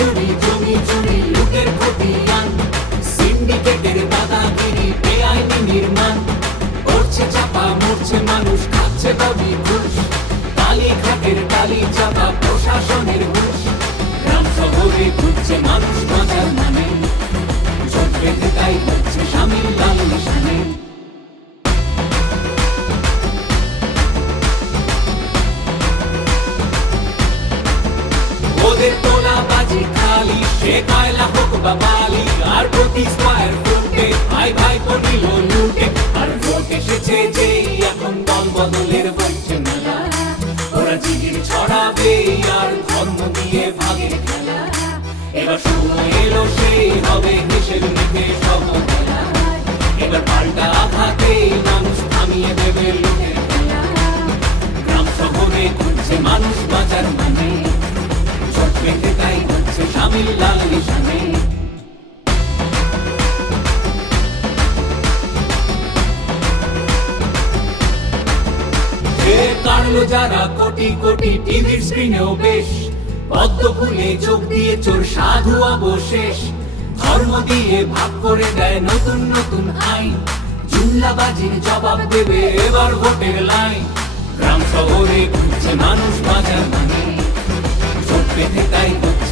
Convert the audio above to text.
চুরি জমি চুরি লুটের খতিয়ান, সিন্ডিকেটের দাদাগিরি বেআইনি নির্মাণ, করছে চাপা মরছে মানুষ খাচ্ছে দাবি ঘুষ, কালীঘাটের টালি চাপা প্রশাসনের হুঁশ, গ্রাম শহরে ঘুরছে মানুষ বাঁচার মানে, চোখ বেঁধে তাই হচ্ছে শামিল লাল নিশানে। ওদের তোলা বাজি খালি, সে কয়লা হোক বা বালি, আর প্রতি স্কয়ার ফুটে ভাই ভাই নিল লুটে। আর ভোট এসেছে যেই এখন দল বদলের বইছে মেলা, ওরা জিগির ছড়াবে আর ধর্ম দিয়ে ভাগের খেলা। এবার সময় এলো সেই হবে দেশের মুখে সহবেলা, এবার পাল্টা আঘাতে মানুষ থামিয়ে দেবে লুটের খেলা। গ্রাম শহরে ঘুরছে মানুষ বাঁচার মানে, চোখ বেঁধে তাই হচ্ছে শামিল লাল নিশানে। কাটলো যারা কোটি কোটি টিভির স্ক্রিনেও বেশ, পদ্ম ফুলে চোখ দিয়ে চোর সাধু অবশেষ, ধর্ম দিয়ে ভাগ করে দেয় নতুন নতুন আইন, জুমলাবাজির জবাব দেবে এবার ভোটের লাইন। গ্রাম শহরে ঘুরছে মানুষ বাঁচার মানে, চোখ বেঁধে তাই হচ্ছে